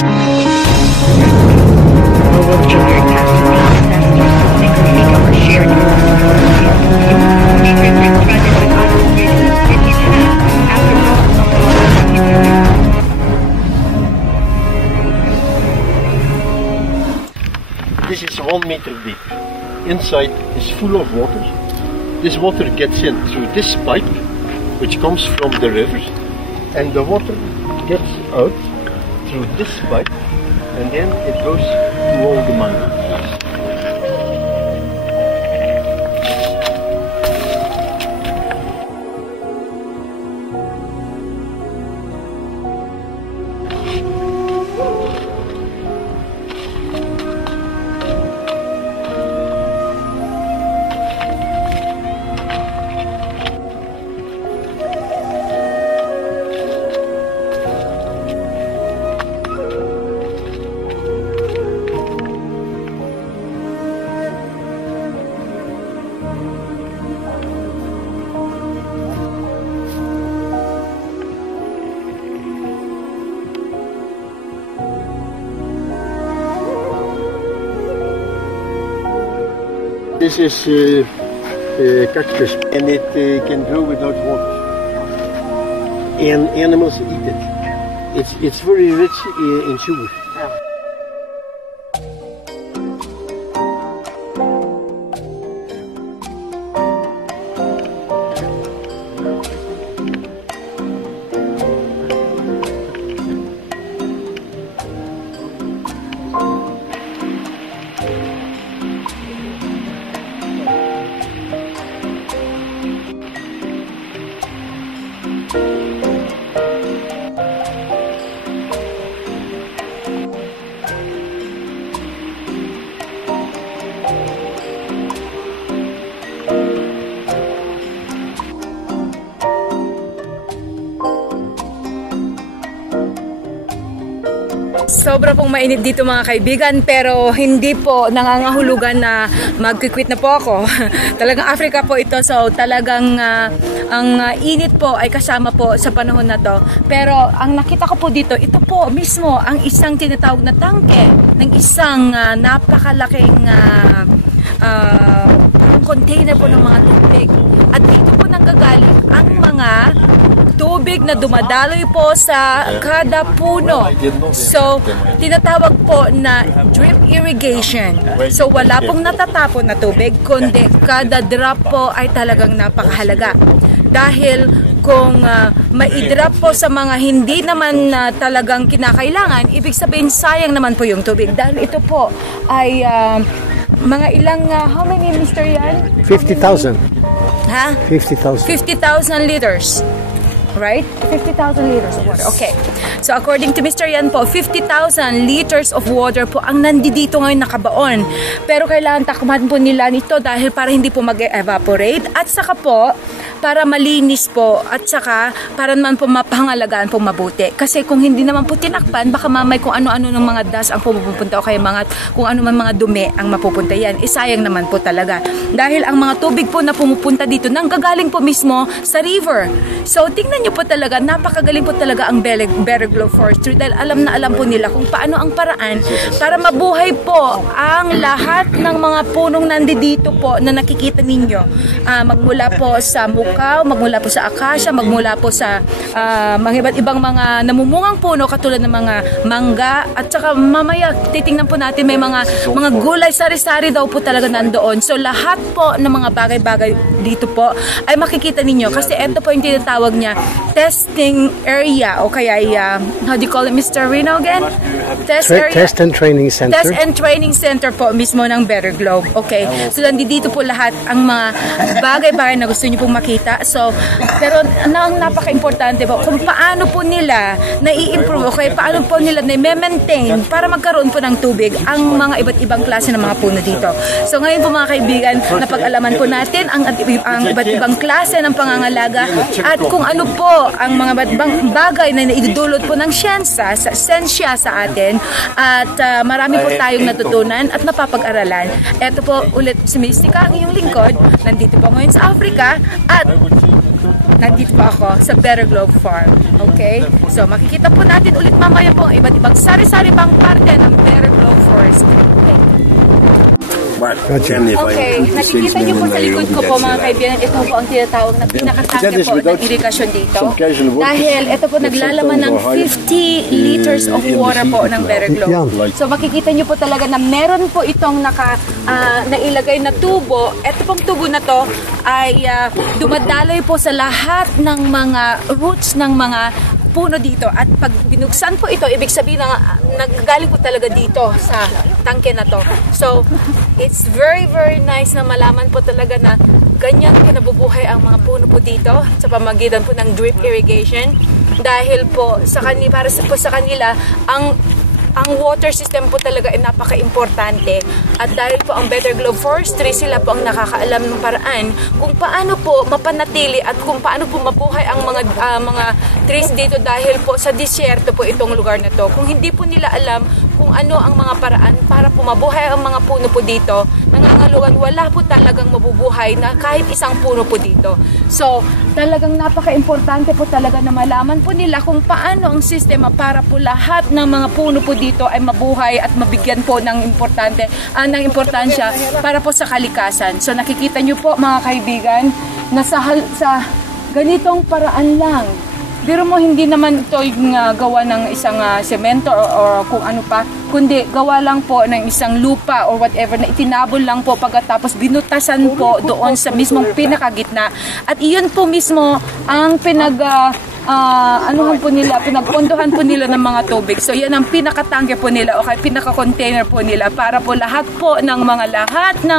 This is 1 meter deep. Inside is full of water. This water gets in through this pipe, which comes from the river, and the water gets out through this pipe, and then it goes to all the mountains. This is cactus, and it can grow without water. And animals eat it. It's very rich in sugar. Sobra pong mainit dito mga kaibigan, pero hindi po nangangahulugan na mag-quit na po ako. Talagang Africa po ito, so talagang ang init po ay kasama po sa panahon na to. Pero ang nakita ko po dito, ito po mismo ang isang tinatawag na tangke ng isang napakalaking container po ng mga tubig. At dito po nanggagaling ang mga tubig na dumadaloy po sa kada puno. So, tinatawag po na drip irrigation. So, wala pong natatapon na tubig, kundi kada drop po ay talagang napakahalaga. Dahil kung maidrop po sa mga hindi naman talagang kinakailangan, ibig sabihin sayang naman po yung tubig. Dahil ito po ay mga ilang, how many, Mr. Yan? 50,000. Ha? 50,000. 50,000 liters. Right? 50,000 liters of water. Okay. So, according to Mr. Yan po, 50,000 liters of water po ang nandito ngayon nakabaon. Pero kailangan takman po nila nito dahil para hindi po mag-evaporate at saka po, para malinis po at saka para naman po mapangalagaan po mabuti. Kasi kung hindi naman po tinakpan, baka mamay kung ano-ano ng mga dust ang pupunta o kaya kung ano man mga dumi ang mapupunta yan. Isayang naman po talaga. Dahil ang mga tubig po na pumupunta dito nanggagaling po mismo sa river. So, tingnan nyo po talaga, napakagaling po talaga ang Better Globe Forestry dahil alam na alam po nila kung paano ang paraan para mabuhay po ang lahat ng mga punong nandito po na nakikita ninyo. Magmula po sa bukaw, magmula po sa akasya, magmula po sa mga iba't ibang mga namumungang puno katulad ng mga mangga at saka mamaya titingnan po natin may mga gulay sari-sari daw po talaga nandoon. So lahat po ng mga bagay-bagay dito po ay makikita ninyo kasi ito po yung tinatawag niya testing area o kaya how do you call it, Mr. Reno again? Test and Training Center. Test and Training Center po mismo ng Better Globe. Okay. So nandito po lahat ang mga bagay-bagay na gusto niyo pong makita. So, pero ang napaka-importante po kung paano po nila na-i-improve o kaya paano po nila na-maintain para magkaroon po ng tubig ang mga iba't ibang klase ng mga puno dito. So ngayon po mga kaibigan, napag-alaman po natin ang iba't ibang klase ng pangangalaga at kung ano po ang mga bagay na naidudulot po ng siyensa, sa esensya sa atin at marami po tayong natutunan at napapag-aralan. Ito po ulit si Mystica, ang iyong lingkod. Nandito po ngayon sa Africa at nandito po ako sa Better Globe Farm. Okay? So, makikita po natin ulit mamaya po ang iba't ibang sari-sari pang parte ng Better Globe Forest. Okay, nakikita niyo po sa likod ko po mga kaibigan, ito po ang tinatawag na pinakatangke po ng irigasyon dito. Dahil ito po naglalaman ng 50 liters of water po ng Better Globe. So makikita niyo po talaga na meron po itong nailagay na tubo. Ito pong tubo na to ay dumadaloy po sa lahat ng mga roots ng mga puno dito, at pag binuksan po ito, ibig sabihin na nagagaling po talaga dito sa tangke na to. So, it's very nice na malaman po talaga na ganyan kinabubuhay ang mga puno po dito sa pamagitan po ng drip irrigation, dahil po para po sa kanila ang water system po talaga ay napaka-importante, at dahil po ang Better Globe Forestry, sila po ang nakakaalam ng paraan kung paano po mapanatili at kung paano po mabuhay ang mga trees dito, dahil po sa disyerto po itong lugar na to. Kung hindi po nila alam kung ano ang mga paraan para po mabuhay ang mga puno po dito, nangangaluan, wala po talagang mabubuhay na kahit isang puno po dito. So, talagang napaka-importante po talaga na malaman po nila kung paano ang sistema para po lahat ng mga puno po dito ay mabuhay at mabigyan po ng importansya para po sa kalikasan. So, nakikita nyo po mga kaibigan na sa ganitong paraan lang. Biro mo, hindi naman ito yung gawa ng isang semento or kung ano pa, kundi gawa lang po ng isang lupa or whatever na itinabol lang po, pagkatapos binutasan po doon sa mismong pinakagitna. At iyon po mismo ang pinagpondohan po nila ng mga tubig. So yan ang pinakatangke po nila o kaya pinaka-container po nila para po lahat ng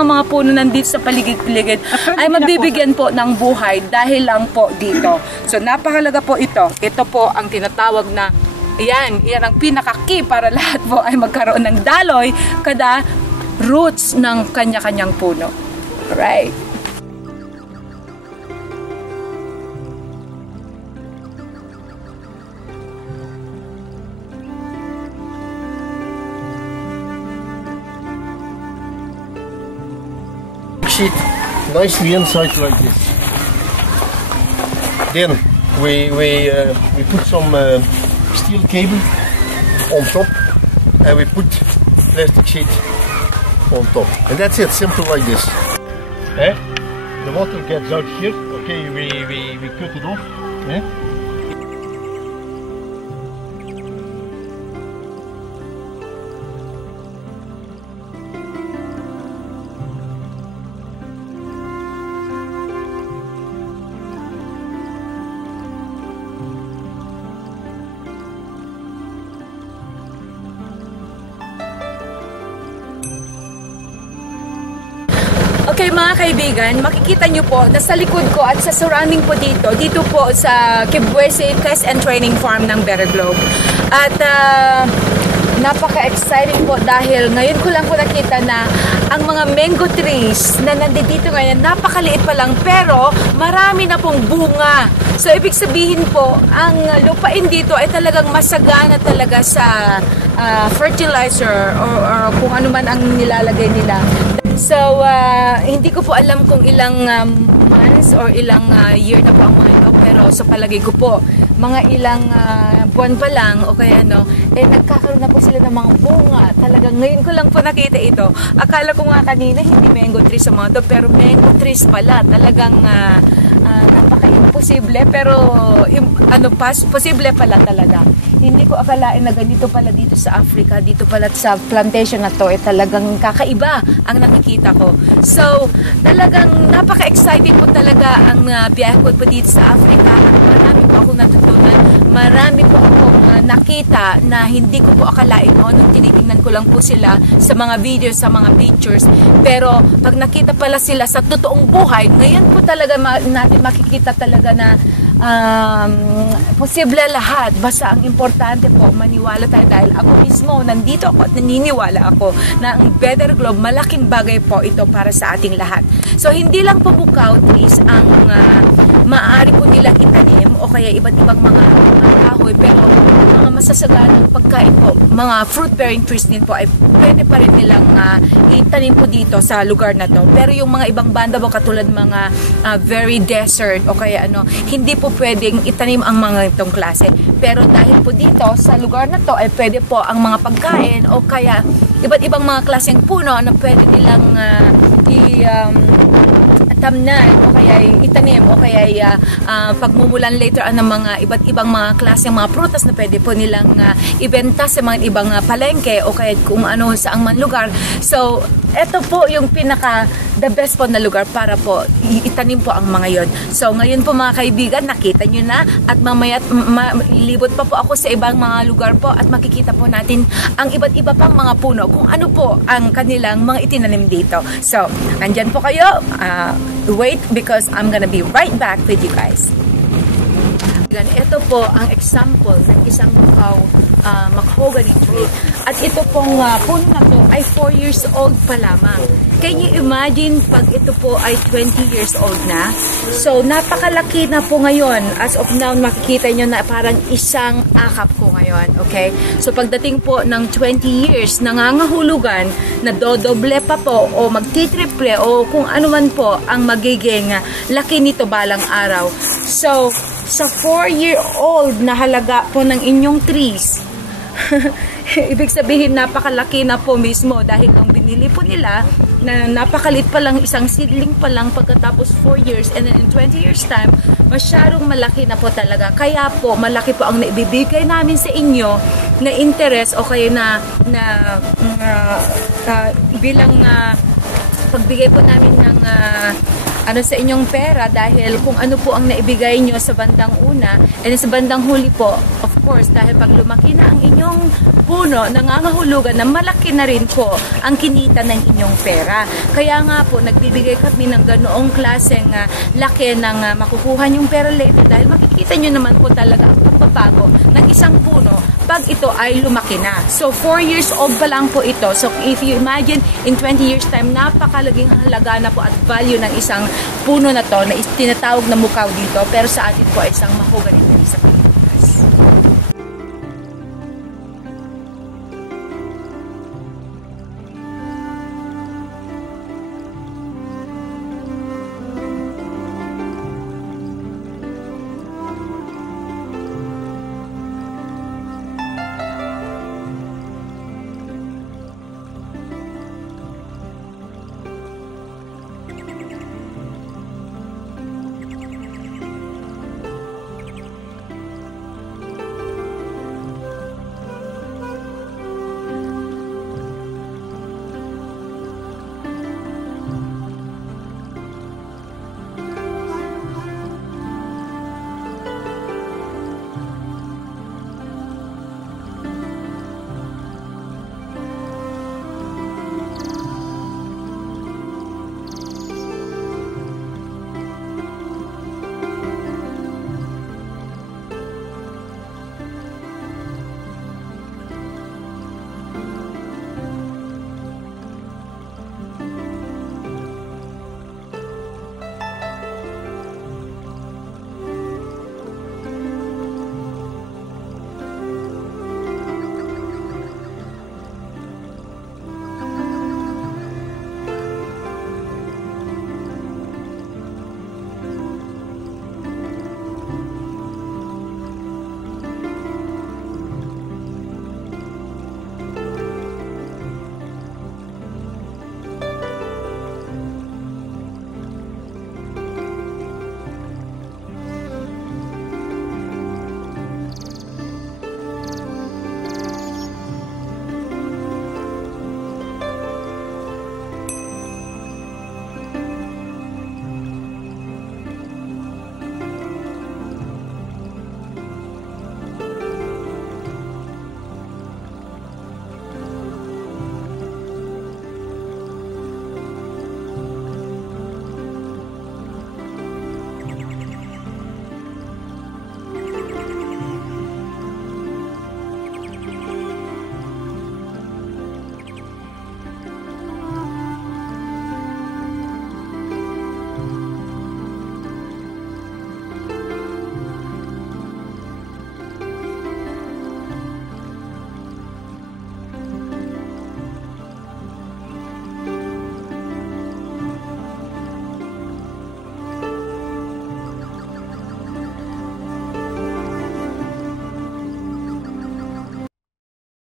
mga puno nandito sa paligid-paligid ay mabibigyan po ng buhay dahil lang po dito. So napakalaga po ito. Ito po ang tinatawag na yan ang pinaka-key para lahat po ay magkaroon ng daloy kada roots ng kanya-kanyang puno. Right? Sheet nicely inside like this. Then we put some steel cable on top, and we put plastic sheet on top, and that's it. Simple like this. The water gets out here. Okay, we cut it off. Okay mga kaibigan, makikita nyo po na sa likod ko at sa surrounding po dito po sa Kibwezi Test and Training Farm ng Better Globe. At napaka-exciting po dahil ngayon ko lang po nakita na ang mga mango trees na nandito ngayon, napakaliit pa lang pero marami na pong bunga. So ibig sabihin po, ang lupain dito ay talagang masagana talaga sa fertilizer or kung ano man ang nilalagay nila. So, hindi ko po alam kung ilang months or ilang year na po ang mga ito, pero sa palagay ko po, mga ilang buwan pa lang o kaya nagkakaroon na po sila ng mga bunga. Talagang ngayon ko lang po nakita ito. Akala ko nga kanina hindi mango trees sa mga ito, pero mango trees pala. Talagang napaka-imposible, pero posible pala talaga. Hindi ko akalain na ganito pala dito sa Africa, dito pala sa plantation na to, talagang kakaiba ang nakikita ko. So, talagang napaka-exciting po talaga ang biyahe ko po dito sa Africa. Marami po akong natutunan, marami po akong nakita na hindi ko po akalain nung tinitingnan ko lang po sila sa mga videos, sa mga pictures. Pero pag nakita pala sila sa totoong buhay, ngayon po talaga natin makikita talaga na posible lahat. Basta ang importante po, maniwala tayo dahil ako mismo nandito ako at naniniwala ako na ang Better Globe, malaking bagay po ito para sa ating lahat. So hindi lang po bukaw trees ang maaari po nilang itanim o kaya iba't ibang mga kahoy kahoy, pero mga masasaganang pagkain po, mga fruit-bearing trees din po ay pwede pa rin nilang itanim po dito sa lugar na to. Pero yung mga ibang banda po katulad mga very desert o kaya hindi po pwedeng itanim ang mga itong klase. Pero dahil po dito sa lugar na to ay pwede po ang mga pagkain o kaya iba't ibang mga klaseng puno na pwede nilang tamnan o kaya itanim o kaya pagmumulan later ng mga iba't ibang mga klaseng mga prutas na pwede po nilang ibenta sa mga ibang palengke o kaya kung ano saang man lugar. So, ito po yung pinaka the best po na lugar para po itanim po ang mga yon. So, ngayon po mga kaibigan, nakita nyo na at mamaya ilibot pa po ako sa ibang mga lugar po at makikita po natin ang iba't iba pang mga puno kung ano po ang kanilang mga itinanim dito. So, andyan po kayo. Wait because I'm gonna be right back with you guys. Ito po ang example ng isang mahogany tree. At ito pong puno na to ay 4 years old pa lamang. Can you imagine pag ito po ay 20 years old na? So, napakalaki na po ngayon. As of now, makikita nyo na parang isang akap po ngayon. Okay? So, pagdating po ng 20 years, nangangahulugan na dodoble pa po o magtitriple o kung ano man po ang magiging laki nito balang araw. So, sa 4-year-old na halaga po ng inyong trees, ibig sabihin napakalaki na po mismo dahil nung binili po nila na napakalit pa lang, isang seedling pa lang pagkatapos 4 years and then in 20 years time, masyadong malaki na po talaga. Kaya po, malaki po ang naibibigay namin sa inyo na interest o kaya bilang pagbigay po namin ng sa inyong pera dahil kung ano po ang naibigay nyo sa bandang una and sa bandang huli po, of course, dahil pag lumaki na ang inyong puno, nangangahulugan na malaki na rin po ang kinita ng inyong pera. Kaya nga po, nagbibigay kami ng ganoong klaseng laki ng makukuha nyong pera later dahil makikita nyo naman po talaga ang pagbabago ng isang puno pag ito ay lumaki na. So, 4 years old pa lang po ito. So, if you imagine, in 20 years time, napakalaging halaga na po at value ng isang puno na to na tinatawag na mukaw dito pero sa atin po ay isang mahogany tree sa Pilipinas.